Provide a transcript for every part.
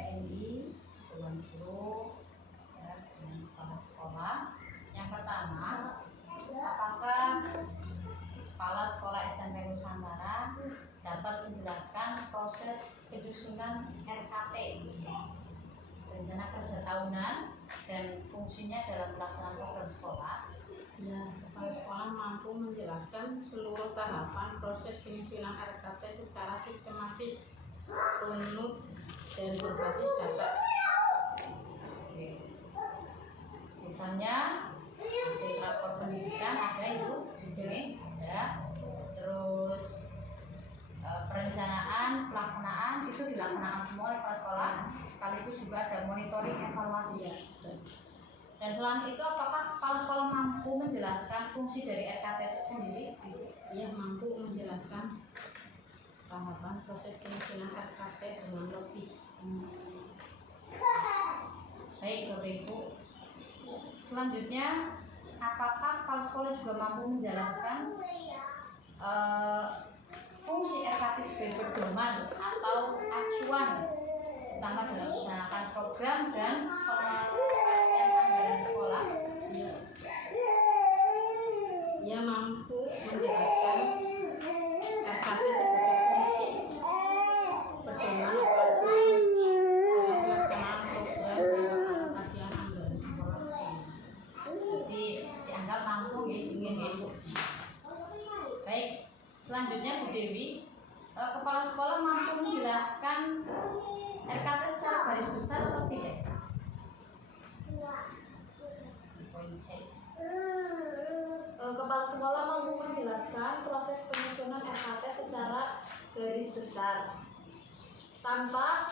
PMI, Dewan Guru, ya, dengan kepala sekolah. Yang pertama, apakah kepala sekolah SMP Nusantara dapat menjelaskan proses penyusunan RKT, rencana kerja tahunan, dan fungsinya dalam pelaksanaan program sekolah? Ya, kepala sekolah mampu menjelaskan seluruh tahapan proses penyusunan RKT secara sistematis, runut, dan berbasis data. Misalnya hasil rapor pendidikan ada itu di sini ada, terus perencanaan, pelaksanaan itu dilaksanakan semua oleh kepala sekolah, sekaligus juga ada monitoring evaluasi. Dan selain itu, apakah kepala sekolah mampu menjelaskan fungsi dari RKT itu sendiri? Ia mampu menjelaskan tahapan proses penyusunan RKT dengan logis. Baik, Bapak Ibu. Selanjutnya, apakah kepala sekolah juga mampu menjelaskan fungsi RKT sebagai pedoman atau acuan, terutama dalam melaksanakan program dan pengalokasian anggaran sekolah? Ia mampu menjelaskan RKT sebagai fungsi pedoman atau acuan dalam pelaksanaan program dan pengalokasian anggaran sekolah. Jadi dianggap mampu ya, ingin itu. Baik, selanjutnya Bu Dewi, kepala sekolah mampu menjelaskan RKT secara garis besar atau tidak? Poin C. Kepala sekolah mampu menjelaskan proses penyusunan RKT secara garis besar tanpa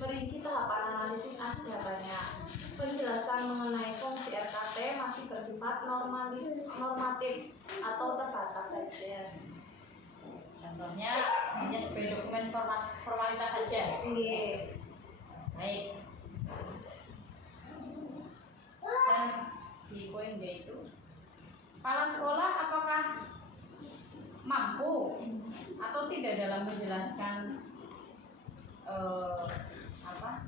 merinci tahapan analisis ada banyak. Penjelasan mengenai fungsi RKT masih bersifat normatif atau terbatas saja. Contohnya hanya sebagai dokumen formalitas saja. Baik. Dan si poin B itu, kepala sekolah apakah mampu atau tidak dalam menjelaskan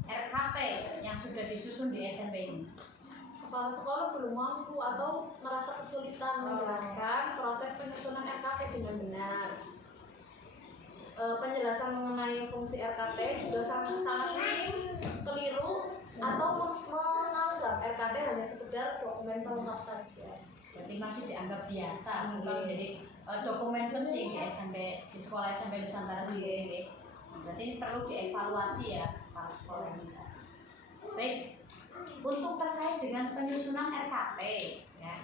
RKT yang sudah disusun di SMP ini? Kepala sekolah belum mampu atau merasa kesulitan menjelaskan proses penyusunan RKT dengan benar. Penjelasan mengenai fungsi RKT juga sangat keliru atau menganggap RKT hanya sekedar dokumen pelengkap saja. Berarti masih dianggap biasa, bukan menjadi dokumen penting di SMP, di sekolah SMP Nusantara sendiri. Berarti ini perlu dievaluasi ya kepala sekolah kita. Baik, untuk terkait dengan penyusunan RKT ya,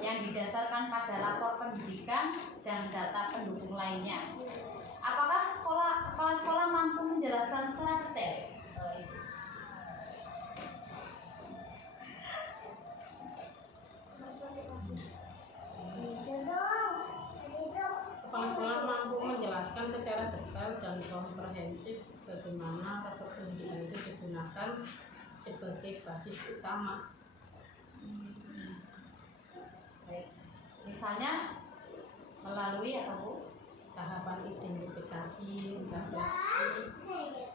yang didasarkan pada rapor pendidikan dan data pendukung lainnya, apakah kepala sekolah mampu menjelaskan secara detail itu? Kepala sekolah mampu menjelaskan secara detail dan komprehensif bagaimana rapor pendidikan itu digunakan sebagai basis utama. Baik. Misalnya melalui apa Bu? Tahapan identifikasi, refleksi,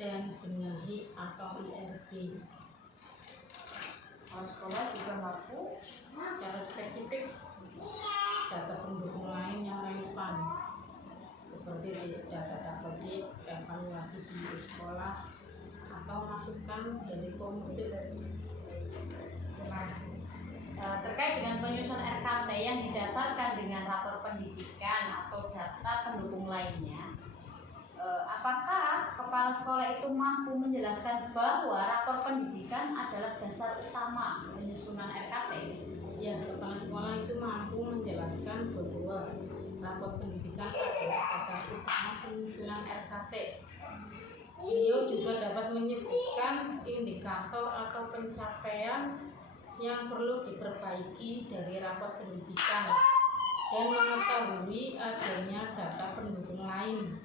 dan benahi atau IRB. Kepala sekolah juga mampu Secara spesifik, data pendukung lain yang relevan seperti data dapodik, evaluasi di sekolah, atau masukan dari komite. Terkait dengan penyusunan RKT yang didasarkan dengan rapor pendidikan atau data pendukung lainnya, apakah kepala sekolah itu mampu menjelaskan bahwa rapor pendidikan adalah dasar utama penyusunan RKT? Ya, kepala sekolah itu mampu menjelaskan bahwa rapor pendidikan adalah dasar utama penyusunan RKT. Beliau juga dapat menyebutkan indikator atau pencapaian yang perlu diperbaiki dari rapor pendidikan dan mengetahui adanya data pendukung lain,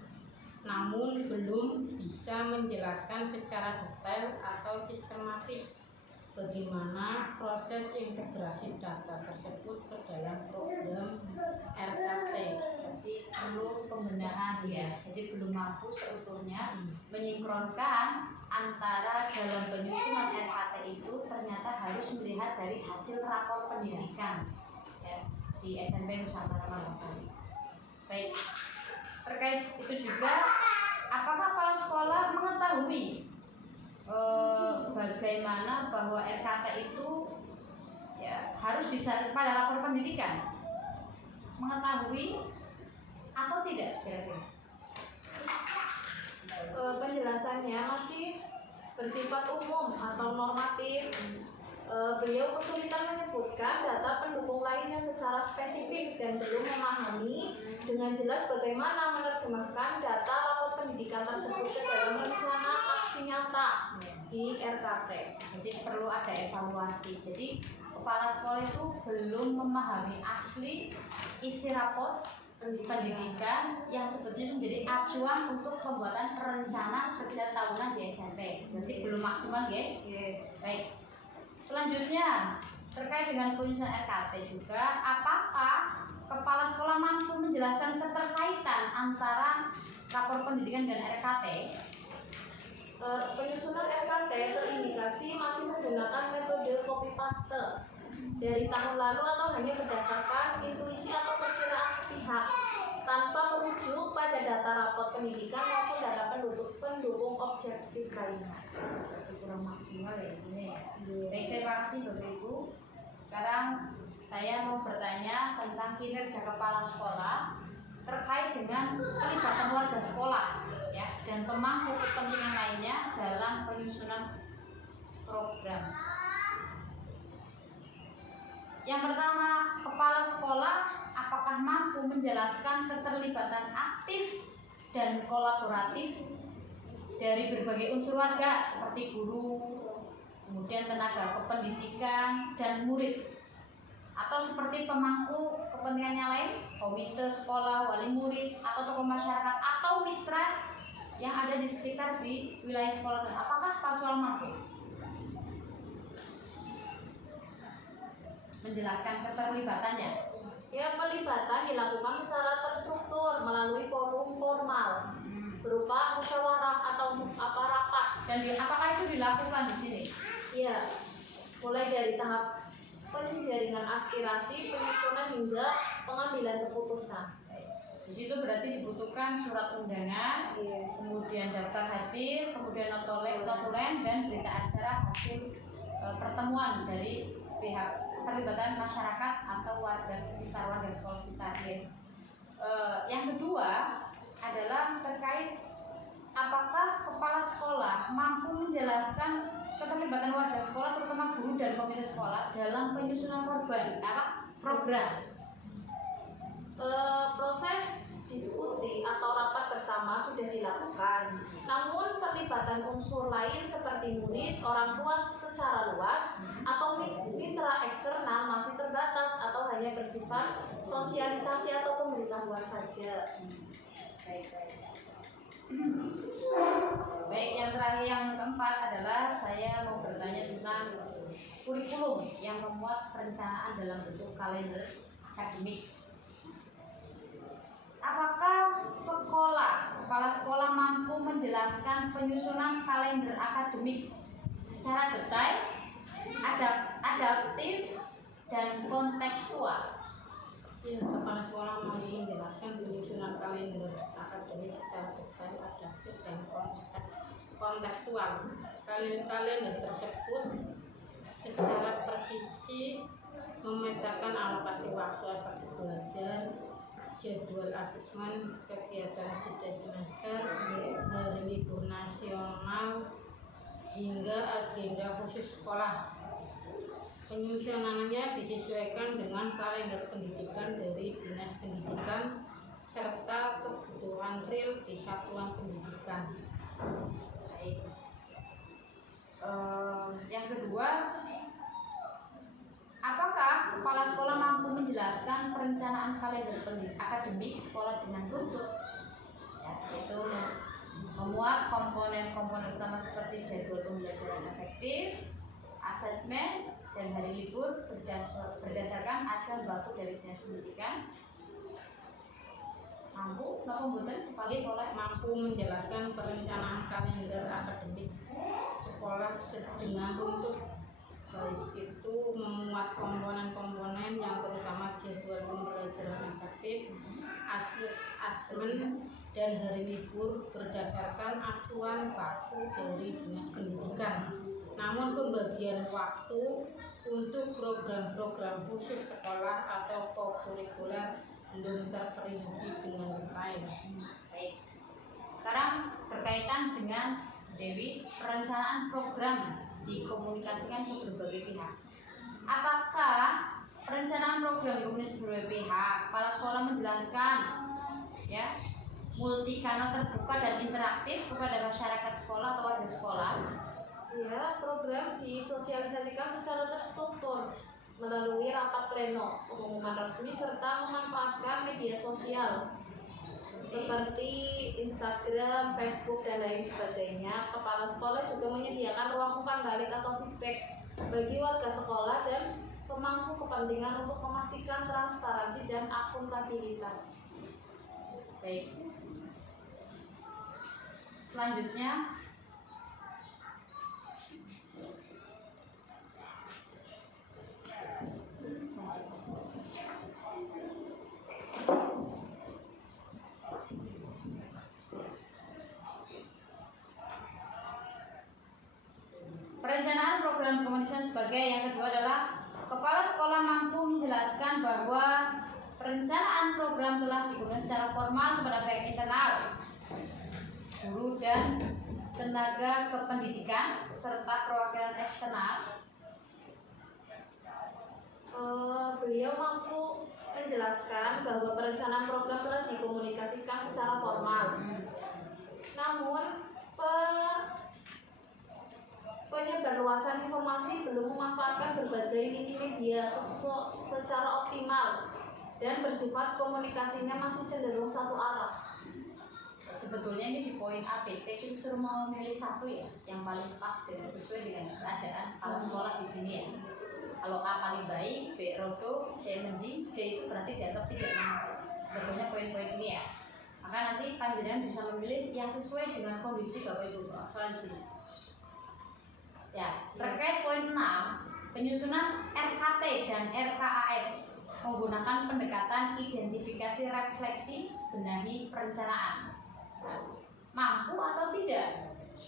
namun belum bisa menjelaskan secara detail atau sistematis bagaimana proses integrasi data tersebut ke dalam program RKT. Jadi perlu pembenahan ya. Jadi belum mampu seutuhnya menyinkronkan antara dalam penyusunan RKT itu ternyata harus melihat dari hasil rapor pendidikan ya, di SMP Nusantara Manggasari. Baik, terkait itu juga, apakah kepala sekolah mengetahui bagaimana bahwa RKT itu ya harus disampaikan pada lapor pendidikan? Mengetahui atau tidak kira-kira? Penjelasannya masih bersifat umum atau normatif. Beliau kesulitan menyebutkan data pendukung lainnya secara spesifik dan belum memahami dengan jelas bagaimana menerjemahkan data rapor pendidikan tersebut ke dalam rencana aksi nyata di RKT. Jadi perlu ada evaluasi. Jadi kepala sekolah itu belum memahami asli isi rapor pendidikan yang sebetulnya menjadi acuan untuk pembuatan rencana kerja tahunan di SMP. Berarti belum maksimal ya. Baik. Selanjutnya terkait dengan penyusunan RKT juga, apakah kepala sekolah mampu menjelaskan keterkaitan antara rapor pendidikan dan RKT? Penyusunan RKT terindikasi masih menggunakan metode copy paste dari tahun lalu atau hanya berdasarkan intuisi atau perkiraan sepihak tanpa merujuk pada data rapor pendidikan maupun data pendukung objektif lainnya. Kurang maksimal ya ini ya. Baik, terima kasih Bapak Ibu. Sekarang saya mau bertanya tentang kinerja kepala sekolah terkait dengan pelibatan warga sekolah ya dan pemangku kepentingan lainnya dalam penyusunan program. Yang pertama, kepala sekolah apakah mampu menjelaskan keterlibatan aktif dan kolaboratif dari berbagai unsur warga seperti guru, kemudian tenaga kependidikan dan murid, atau seperti pemangku kepentingan yang lain, komite sekolah, wali murid, atau tokoh masyarakat atau mitra yang ada di sekitar di wilayah sekolah. Apakah kepala sekolah mampu menjelaskan keterlibatannya? Ya, pelibatan dilakukan secara terstruktur melalui forum formal berupa musyawarah atau rapat. Dan apakah itu dilakukan di sini? Ya, mulai dari tahap penjaringan aspirasi, penyusunan hingga pengambilan keputusan. Di situ berarti dibutuhkan surat undangan, kemudian daftar hadir, kemudian notulen dan berita acara hasil pertemuan dari pihak keterlibatan masyarakat atau warga sekitar, warga sekolah sekitar. Yang kedua adalah terkait apakah kepala sekolah mampu menjelaskan keterlibatan warga sekolah terutama guru dan komite sekolah dalam penyusunan program. Proses diskusi atau rapat bersama sudah dilakukan, namun terlibatan unsur lain seperti murid, orang tua secara luas atau mitra eksternal masih terbatas atau hanya bersifat sosialisasi atau pemberitahuan saja. Baik, yang terakhir, yang keempat adalah saya mau bertanya tentang kurikulum yang memuat perencanaan dalam bentuk kalender akademik. Apakah kepala sekolah mampu menjelaskan penyusunan kalender akademik secara detail, adaptif, dan kontekstual? Ya, kepala sekolah mampu menjelaskan penyusunan kalender akademik secara detail, adaptif, dan kontekstual. Kalender tersebut secara presisi memetakan alokasi waktu efektif belajar, jadwal asesmen, kegiatan jeda semester, hari libur nasional, hingga agenda khusus sekolah. Penyusunannya disesuaikan dengan kalender pendidikan dari Dinas Pendidikan serta kebutuhan real di satuan pendidikan. Baik. Yang kedua, apakah kepala sekolah mampu menjelaskan perencanaan kalender akademik sekolah dengan runtut? Ya, yaitu memuat komponen-komponen utama seperti jadwal pembelajaran efektif, asesmen, dan hari libur berdasarkan acuan baku dari Dinas Pendidikan. Mampu, kepala sekolah Mampu menjelaskan perencanaan kalender akademik dengan untuk baik itu memuat komponen-komponen yang terutama jadwal pembelajaran efektif, asesmen dan hari libur berdasarkan acuan baku dari Dinas Pendidikan. Namun pembagian waktu untuk program-program khusus sekolah atau kokurikuler belum terperinci dengan detail. Baik. Sekarang berkaitan dengan Dewi, perencanaan program dikomunikasikan ke berbagai pihak. Apakah perencanaan program dikomunikasikan ke berbagai pihak? Kepala sekolah menjelaskan, ya, multi kanal terbuka dan interaktif kepada masyarakat sekolah atau warga sekolah. Ya, program disosialisasikan secara terstruktur melalui rapat pleno, pengumuman resmi serta memanfaatkan media sosial seperti Instagram, Facebook dan lain sebagainya. Kepala sekolah juga menyediakan ruang umpan balik atau feedback bagi warga sekolah dan pemangku kepentingan untuk memastikan transparansi dan akuntabilitas. Baik. Selanjutnya perencanaan program komunikasi sebagai yang kedua adalah kepala sekolah mampu menjelaskan bahwa perencanaan program telah digunakan secara formal kepada pihak internal, guru dan tenaga kependidikan serta perwakilan eksternal. Beliau mampu menjelaskan bahwa perencanaan program telah dikomunikasikan secara formal. Namun penyebarluasan informasi belum memanfaatkan berbagai lini media secara optimal dan bersifat komunikasinya masih cenderung satu arah. Sebetulnya ini di poin A, B, saya disuruh memilih satu ya, yang paling pas dan sesuai dengan keadaan kepala sekolah di sini ya. Kalau A paling baik, B rodo, C mending, D itu berarti dianggap tidak mampu. Sebetulnya poin-poin ini ya. Maka nanti panjenengan bisa memilih yang sesuai dengan kondisi Bapak Ibu soal di sini. Ya, terkait poin 6, penyusunan RKT dan RKAS menggunakan pendekatan identifikasi refleksi benahi perencanaan. Mampu atau tidak?